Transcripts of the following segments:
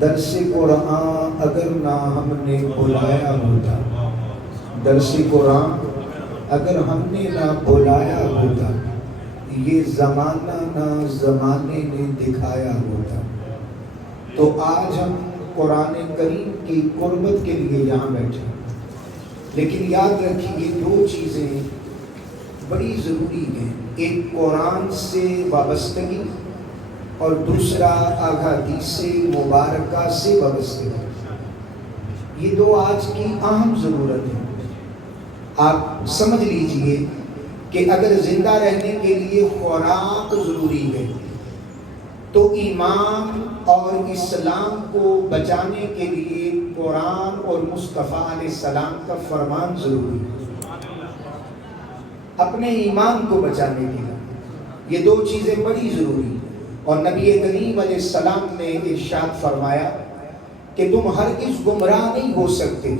درس قرآن اگر نہ ہم نے بلایا ہوتا، درس قرآن اگر ہم نے نہ بلایا ہوتا، یہ زمانہ نہ زمانے نے دکھایا ہوتا، تو آج ہم قرآن کریم کی قربت کے لیے یہاں بیٹھے۔ لیکن یاد رکھیے دو چیزیں بڑی ضروری ہیں، ایک قرآن سے وابستگی اور دوسرا احادیث مبارکہ سے وابستگی۔ یہ دو آج کی اہم ضرورت ہے۔ آپ سمجھ لیجئے کہ اگر زندہ رہنے کے لیے خوراک ضروری ہے تو ایمان اور اسلام کو بچانے کے لیے قرآن اور مصطفیٰ علیہ السلام کا فرمان ضروری ہے۔ اپنے ایمان کو بچانے کے لیے یہ دو چیزیں بڑی ضروری ہیں، اور نبی کریم علیہ السلام نے ارشاد فرمایا کہ تم ہرگز گمراہ نہیں ہو سکتے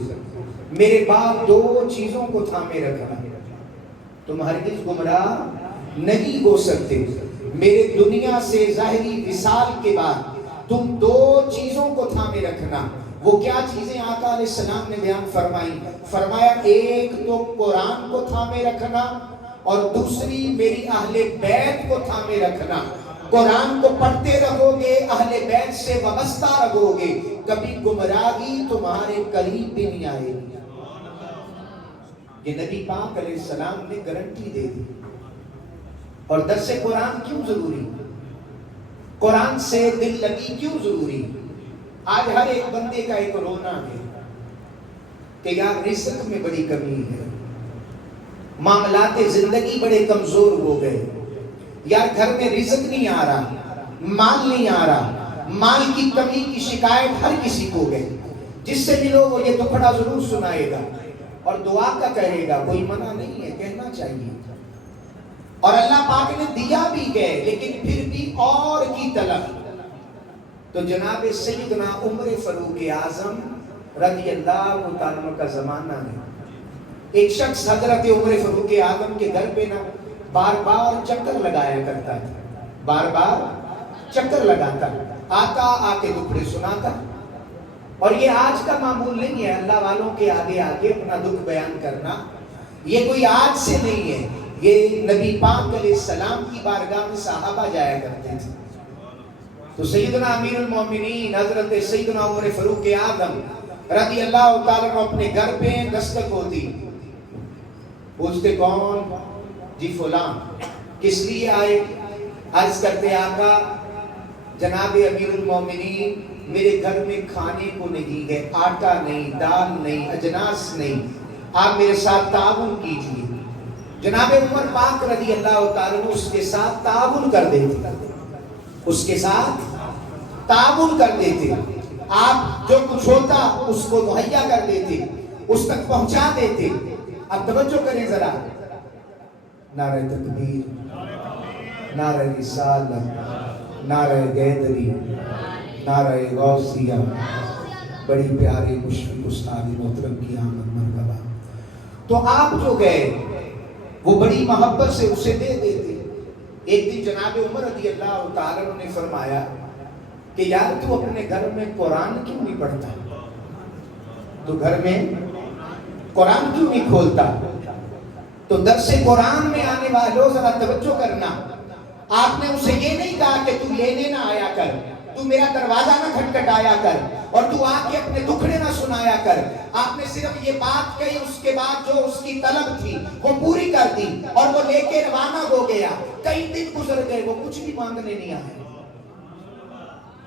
میرے بعد دو چیزوں کو تھامے رکھنا۔ تم ہرگز گمراہ نہیں ہو سکتے میرے دنیا سے ظاہری وصال کے بعد، تم دو چیزوں کو تھامے رکھنا۔ وہ کیا چیزیں آقا علیہ السلام نے بیان فرمائی؟ فرمایا ایک تو قرآن کو تھامے رکھنا، اور دوسری میری اہل بیت کو تھامے رکھنا۔ قرآن کو پڑھتے رہو گے، اہل بیت سے وابستہ رہو گے، کبھی گمراہی تمہارے قریب بھی نہیں آئے گی۔ یہ نبی پاک علیہ السلام نے گارنٹی دے دی۔ اور درس قرآن کیوں ضروری؟ قرآن سے دل لگی کیوں ضروری؟ آج ہر ایک بندے کا ایک رونا ہے کہ یار رزق میں بڑی کمی ہے، معاملات زندگی بڑے کمزور ہو گئے، یار گھر میں رزق نہیں آ رہا، مال نہیں آ رہا، مال کی کمی کی شکایت ہر کسی کو گئی۔ جس سے ملو وہ یہ دکھڑا ضرور سنائے گا اور دعا کا کہے گا، کوئی منع نہیں ہے، کہنا چاہیے۔ اور اللہ پاک نے دیا بھی گئے، لیکن پھر بھی اور کی طلب۔ تو جناب سیدنا عمر فاروق اعظم رضی اللہ تعالیٰ کا زمانہ ہے۔ ایک شخص حضرت عمر فاروق اعظم کے گھر پہ نا بار بار چکر لگایا کرتا تھا، بار بار چکر لگاتا، آتا آ کے دکھڑے سناتا۔ اور یہ آج کا معمول نہیں ہے اللہ والوں کے آگے آگے اپنا دکھ بیان کرنا، یہ کوئی آج سے نہیں ہے، یہ نبی پاک علیہ السلام کی بارگاہ میں صحابہ جایا کرتے تھے۔ تو سیدنا امیر المومنین حضرت سیدنا عمر فاروق اعظم رضی اللہ تعالیٰ عنہ اپنے گھر پہ دستک ہوتی، پوچھتے کون؟ جی فلاں، کس لیے آئے؟ عرض کرتے آقا جناب امیر المومنین میرے گھر میں کھانے کو نہیں ہے، آٹا نہیں، دال نہیں، اجناس نہیں، آپ میرے ساتھ تعاون کیجیے۔ جناب عمر پاک رضی اللہ تعالیٰ عنہ اس کے ساتھ تعاون کر دیتے، اس کے ساتھ تعاون کر دیتے، آپ جو کچھ ہوتا اس کو مہیا کر دیتے، اس تک پہنچا دیتے۔ اب توجہ کریں ذرا، نعرہ تکبیر، نعرہ رسالت، نعرہ حیدری، نعرہ غوثیہ، بڑی پیاری مشفق استاد محترم کی آمد مرحبا۔ تو آپ جو گئے وہ بڑی محبت سے اسے دے دیتے۔ ایک دن جناب عمر رضی اللہ تعالیٰ نے فرمایا کہ یار تو اپنے گھر میں قرآن کیوں نہیں پڑھتا؟ تو گھر میں قرآن کیوں نہیں کھولتا؟ تو درس قرآن میں آنے والوں ذرا توجہ کرنا، آپ نے اسے یہ نہیں کہا کہ تو لینے نہ آیا کر، تو میرا دروازہ نہ کھٹکھٹایا کر، اور تو آ کے اپنے دکھڑے نہ سنایا کر۔ آپ نے صرف یہ بات کہی، اس کے بعد جو اس کی طلب تھی وہ پوری کر دی اور وہ لے کے روانہ ہو گیا۔ کئی دن گزر گئے، وہ کچھ بھی مانگنے نہیں آیا۔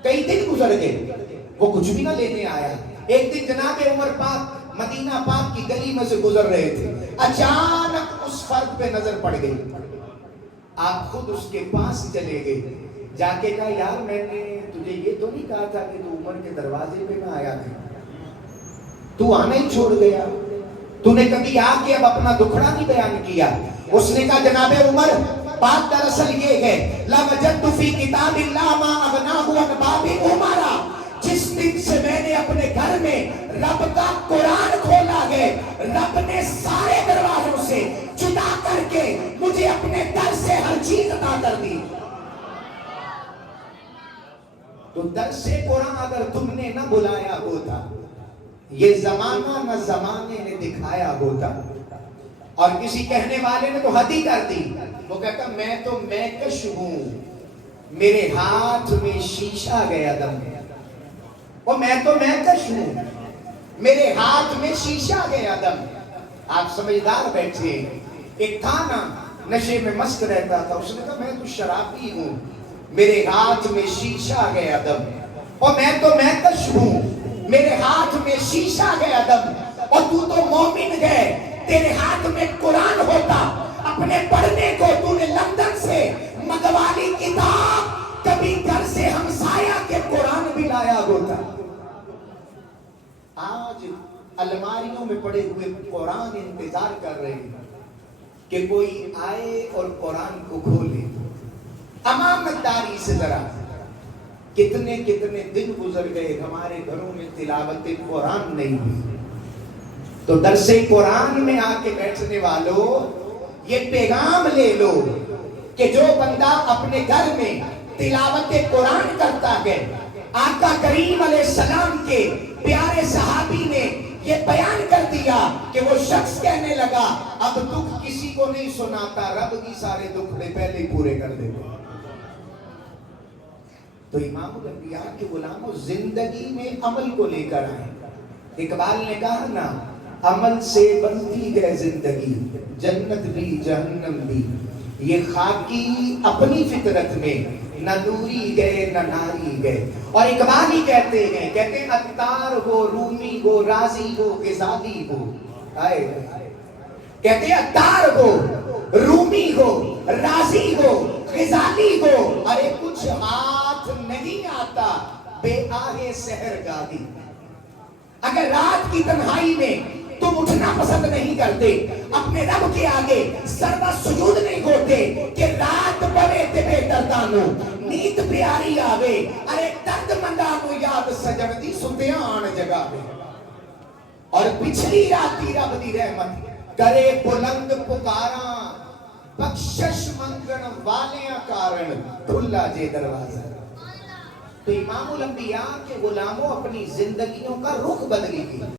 کئی دن گزر گئے، وہ کچھ بھی نہ لینے آیا۔ ایک دن جناب عمر پاک مدینہ پاک کی گلی میں سے گزر رہے تھے، اچانک اس فرد پہ نظر پڑ گئی۔ آپ خود اس کے پاس چلے گئے، جا کے کہا یار میں نے تجھے یہ تو نہیں کہا تھا کہ تو عمر کے دروازے پہ نہ آیا تھا، تو آنا ہی چھوڑ گیا، تو نے کبھی آ کے اب اپنا دکھڑا نہیں بیان کیا۔ اس نے کہا جناب عمر بات دراصل یہ ہے، لَوَجَدْتُ فِي كِتَابِ اللَّهِ مَا أَغْنَاهُ عَنْ بَابِ عُمَرَ، جس دن سے میں نے اپنے گھر میں رب کا قرآن کھولا ہے، رب نے سارے دروازوں سے جدا کر کے مجھے اپنے در سے ہر چیز عطا کر دی۔ تو درس قرآن اگر تم نے نہ بلایا ہوتا، یہ زمانہ نہ زمانے نے دکھایا ہوتا. اور کسی کہنے والے نے تو حد ہی کر دی، وہ کہتا میں تو میکش ہوں، میرے ہاتھ میں شیشہ گیا دم. وہ میں تو میکش ہوں، میرے ہاتھ میں شیشہ گیا دم. آپ سمجھدار بیٹھے. ایک تھا نا نشے میں مست رہتا تھا، اس نے کہا میں تو شرابی ہوں، میرے ہاتھ میں شیشہ گیا دم. اور میں تو میکش ہوں، میرے ہاتھ میں شیشہ گیا دم. اور تو مومن ہے، تیرے ہاتھ میں قرآن ہوتا، اپنے پڑھنے کو تو نے لندن سے منگوا لی کتاب، کبھی گھر سے ہمسایہ کے قرآن بھی لایا ہوتا. آج الماریوں میں پڑے ہوئے قرآن انتظار کر رہے ہیں کہ کوئی آئے اور قرآن کو کھولے. امانت داری سے ذرا کتنے کتنے دن گزر گئے ہمارے گھروں میں تلاوت قرآن نہیں ہوئی. تو درس قرآن میں آ کے بیٹھنے والوں یہ پیغام لے لو کہ جو بندہ اپنے گھر میں تلاوت قرآن کرتا ہے، آقا کریم علیہ السلام کے پیارے صحابی نے یہ بیان کر دیا کہ وہ شخص کہنے لگا اب دکھ کسی کو نہیں سناتا، رب کی سارے دکھڑے پہلے ہی پورے کر دے. تو امام الانبیاء کے غلاموں زندگی میں عمل کو لے کر آئے. اقبال نے کہا نا عمل سے بنتی ہے زندگی، جنت بھی جہنم بھی. یہ خاکی اپنی فطرت میں نہ نوری گئے نہ ناری گئے. اور اقبال ہی کہتے ہیں عطار ہو، رومی ہو، رازی ہو، غزالی ہو. کہتے ہیں عطار ہو، رومی ہو، رازی ہو، غزالی ہو. ارے کچھ ہاتھ نہیں آتا بے آہے سحر گاہی. اگر رات کی تنہائی میں تم اٹھنا پسند نہیں کرتے، اپنے رب کے آگے سربا سجود نہیں ہوتے کہ رات پڑے تے بے دردانو نیت پیاری آوے، ارے درد مندانو یاد سجن دی سدیان جگہ میں. اور پچھلی راتی رب دی رحمت کرے بلند پکاراں، بخشش منگن والیاں کارن کھلا جے دروازہ. تو امام الانبیاء کے غلاموں اپنی زندگیوں کا رخ بدلی گئی.